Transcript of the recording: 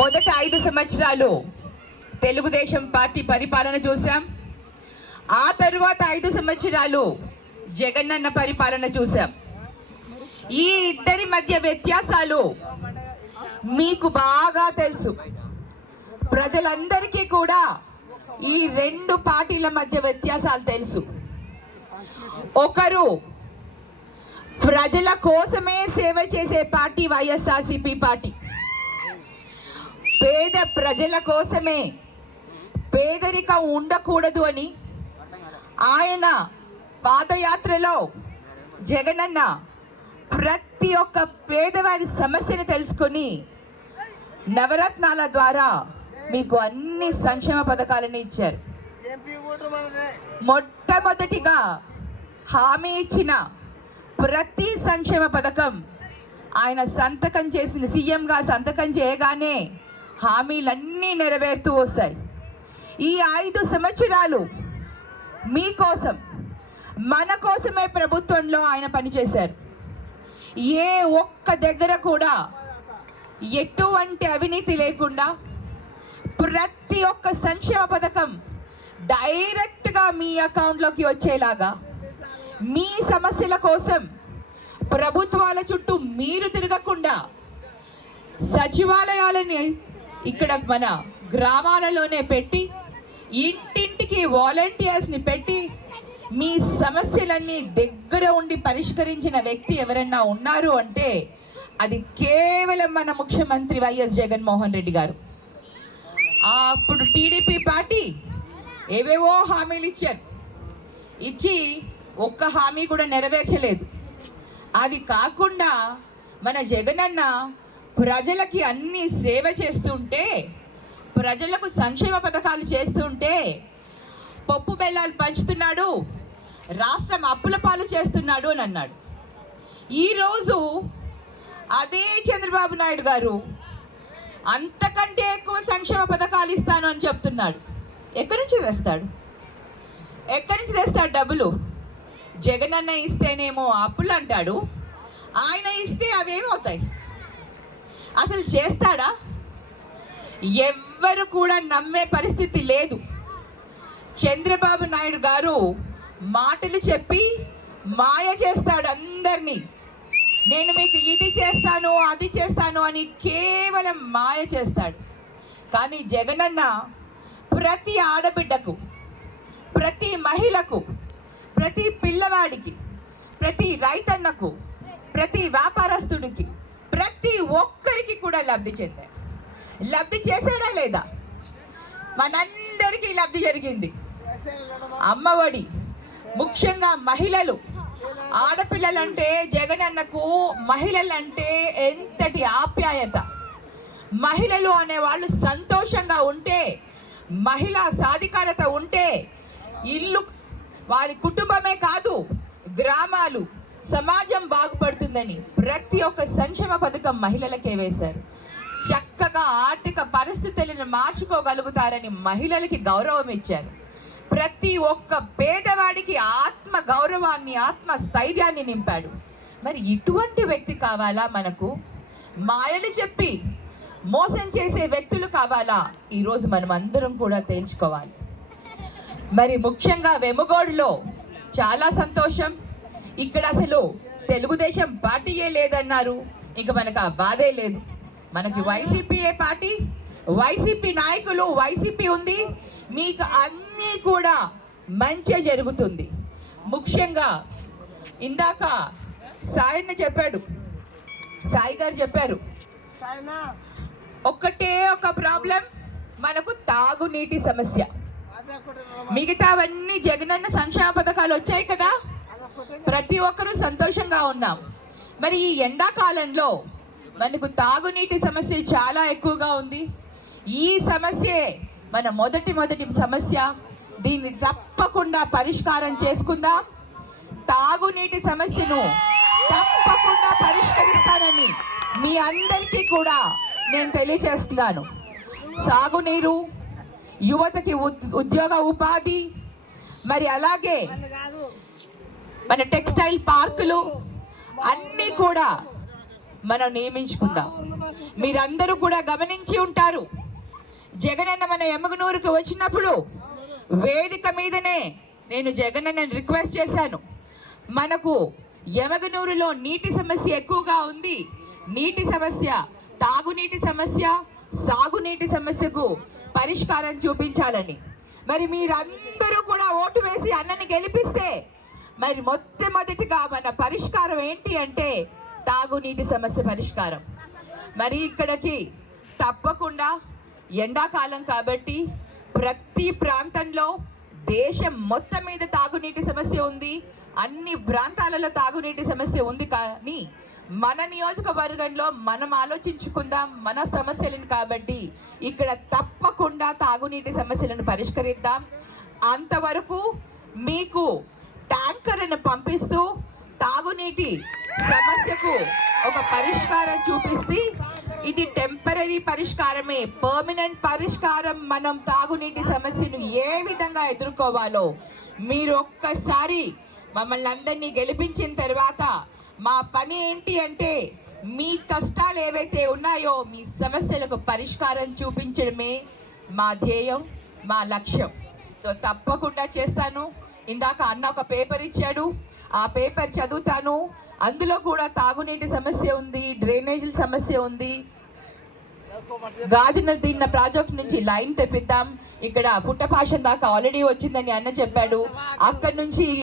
మొదట ఐదు సంవత్సరాలు తెలుగుదేశం పార్టీ పరిపాలన చూసాం ఆ తరువాత ఐదు సంవత్సరాలు జగనన్న పరిపాలన చూసాం ఈ ఇద్దరి మధ్య వ్యత్యాసాలు మీకు బాగా తెలుసు. ప్రజలందరికీ కూడా ఈ రెండు పార్టీల మధ్య వ్యత్యాసాలు తెలుసు. ఒకరు ప్రజల కోసమే సేవ చేసే పార్టీ వైఎస్ఆర్సిపి పార్టీ. పేద ప్రజల కోసమే పేదరికం ఉండకూడదు అని ఆయన పాదయాత్రలో జగనన్న ప్రతి ఒక్క పేదవారి సమస్యను తెలుసుకొని నవరత్నాల ద్వారా మీకు అన్ని సంక్షేమ పథకాలను ఇచ్చారు. మొట్టమొదటిగా హామీ ఇచ్చిన ప్రతి సంక్షేమ పథకం ఆయన సంతకం చేసిన సీఎంగా సంతకం చేయగానే హామీలన్నీ నెరవేరుతూ వస్తాయి. ఈ ఐదు సంవత్సరాలు మీకోసం మన కోసమే ప్రభుత్వంలో ఆయన పనిచేశారు. ఏ ఒక్క దగ్గర కూడా ఎటువంటి అవినీతి లేకుండా ప్రతి ఒక్క సంక్షేమ పథకం డైరెక్ట్గా మీ అకౌంట్లోకి వచ్చేలాగా మీ సమస్యల కోసం ప్రభుత్వాల చుట్టూ మీరు తిరగకుండా సచివాలయాలని ఇక్కడ మన గ్రామాలలోనే పెట్టి ఇంటింటికి వాలంటీర్స్ని పెట్టి మీ సమస్యలన్నీ దగ్గర ఉండి పరిష్కరించిన వ్యక్తి ఎవరైనా ఉన్నారు అంటే అది కేవలం మన ముఖ్యమంత్రి వైఎస్ జగన్మోహన్ రెడ్డి గారు. అప్పుడు టీడీపీ పార్టీ ఏవేవో హామీలు ఇచ్చారు. ఇచ్చి ఒక్క హామీ కూడా నెరవేర్చలేదు. అది కాకుండా మన జగనన్న ప్రజలకి అన్ని సేవ చేస్తుంటే ప్రజలకు సంక్షేమ పథకాలు చేస్తుంటే పప్పు బెల్లాలు పంచుతున్నాడు రాష్ట్రం అప్పుల పాలు చేస్తున్నాడు అని అన్నాడు. ఈరోజు అదే చంద్రబాబు నాయుడు గారు అంతకంటే ఎక్కువ సంక్షేమ పథకాలు ఇస్తాను అని చెప్తున్నాడు. ఎక్కడి నుంచి తెస్తాడు? ఎక్కడి నుంచి తెస్తాడు డబ్బులు? జగనన్న ఇస్తేనేమో అప్పులు అంటాడు. ఆయన ఇస్తే అవేమవుతాయి? అసలు చేస్తాడా? ఎవ్వరు కూడా నమ్మే పరిస్థితి లేదు. చంద్రబాబు నాయుడు గారు మాటలు చెప్పి మాయ చేస్తాడు అందరినీ. నేను మీకు ఇది చేస్తాను అది చేస్తాను అని కేవలం మాయ చేస్తాడు. కానీ జగనన్న ప్రతి ఆడబిడ్డకు ప్రతి మహిళకు ప్రతి పిల్లవాడికి ప్రతి రైతన్నకు ప్రతి వ్యాపారస్తుడికి ప్రతి ఒక్కరికి కూడా లబ్ధి చెందాడు లబ్ధి చేశాడా లేదా? మనందరికీ లబ్ధి జరిగింది. అమ్మఒడి ముఖ్యంగా మహిళలు. ఆడపిల్లలంటే జగనన్నకు మహిళలంటే ఎంతటి ఆప్యాయత. మహిళలు అనేవాళ్ళు సంతోషంగా ఉంటే మహిళా సాధికారత ఉంటే ఇల్లు వారి కుటుంబమే కాదు గ్రామాలు సమాజం బాగుపడుతుందని ప్రతి ఒక్క సంక్షేమ పథకం మహిళలకే వేశారు. చక్కగా ఆర్థిక పరిస్థితులను మార్చుకోగలుగుతారని మహిళలకి గౌరవం ఇచ్చారు. ప్రతి ఒక్క పేదవాడికి ఆత్మ గౌరవాన్ని ఆత్మ స్థైర్యాన్ని నింపాడు. మరి ఇటువంటి వ్యక్తి కావాలా మనకు? మాయలు చెప్పి మోసం చేసే వ్యక్తులు కావాలా? ఈరోజు మనం అందరం కూడా తేల్చుకోవాలి. మరి ముఖ్యంగా వెముగోడులో చాలా సంతోషం. ఇక్కడ అసలు తెలుగుదేశం పార్టీయే లేదన్నారు. ఇక మనకు ఆ బాధే లేదు. మనకి వైసీపీఏ పార్టీ? వైసీపీ నాయకులు వైసీపీ ఉంది. మీకు అన్నీ కూడా మంచి జరుగుతుంది. ముఖ్యంగా ఇందాక సాయన్న చెప్పాడు. సాయి గారు చెప్పారు. ఒక్కటే ఒక ప్రాబ్లం మనకు తాగునీటి సమస్య. మిగతావన్నీ జగనన్న సంక్షేమ పథకాలు వచ్చాయి కదా? ప్రతి ఒక్కరూ సంతోషంగా ఉన్నాం. మరి ఈ ఎండాకాలంలో మనకు తాగునీటి సమస్య చాలా ఎక్కువగా ఉంది. ఈ సమస్యే మన మొదటి మొదటి సమస్య. దీన్ని తప్పకుండా పరిష్కారం చేసుకుందాం. తాగునీటి సమస్యను తప్పకుండా పరిష్కరిస్తానని మీ అందరికీ కూడా నేను తెలియజేస్తున్నాను. సాగునీరు యువతకి ఉద్- ఉద్యోగ ఉపాధి మరి అలాగే మన టెక్స్టైల్ పార్కులు అన్నీ కూడా మనం నియమించుకుందాం. మీరందరూ కూడా గమనించి ఉంటారు. జగనన్న మన ఎమ్మగనూరుకు వచ్చినప్పుడు వేదిక మీదనే నేను జగనన్న రిక్వెస్ట్ చేశాను. మనకు యమగనూరులో నీటి సమస్య ఎక్కువగా ఉంది. నీటి సమస్య తాగునీటి సమస్య సాగునీటి సమస్యకు పరిష్కారం చూపించాలని. మరి మీరందరూ కూడా ఓటు వేసి అన్నని గెలిపిస్తే మరి మొట్టమొదటిగా మన పరిష్కారం ఏంటి అంటే తాగునీటి సమస్య పరిష్కారం. మరి ఇక్కడికి తప్పకుండా ఎండాకాలం కాబట్టి ప్రతి ప్రాంతంలో దేశం మొత్తం మీద తాగునీటి సమస్య ఉంది. అన్ని ప్రాంతాలలో తాగునీటి సమస్య ఉంది కానీ మన నియోజకవర్గంలో మనం ఆలోచించుకుందాం మన సమస్యలను కాబట్టి ఇక్కడ తప్పకుండా తాగునీటి సమస్యలను పరిష్కరిద్దాం. అంతవరకు మీకు ట్యాంకర్ను పంపిస్తూ తాగునీటి సమస్యకు ఒక పరిష్కారం చూపిస్తే ఇది టెంపరీ పరిష్కారమే. పర్మనెంట్ పరిష్కారం మనం తాగునీటి సమస్యను ఏ విధంగా ఎదుర్కోవాలో మీరు ఒక్కసారి మమ్మల్ని అందరినీ గెలిపించిన తర్వాత మా పని ఏంటి అంటే మీ కష్టాలు ఏవైతే ఉన్నాయో మీ సమస్యలకు పరిష్కారం చూపించడమే మా ధ్యేయం మా లక్ష్యం. సో తప్పకుండా చేస్తాను. ఇందాక అన్న ఒక పేపర్ ఇచ్చాడు. ఆ పేపర్ చదువుతాను. అందులో కూడా తాగునీటి సమస్య ఉంది డ్రైనేజీల సమస్య ఉంది. గాజున తిన్న ప్రాజెక్ట్ నుంచి లైన్ తెప్పిద్దాం. ఇక్కడ పుట్టపాషం దాకా ఆల్రెడీ వచ్చిందని అన్న చెప్పాడు. అక్కడి నుంచి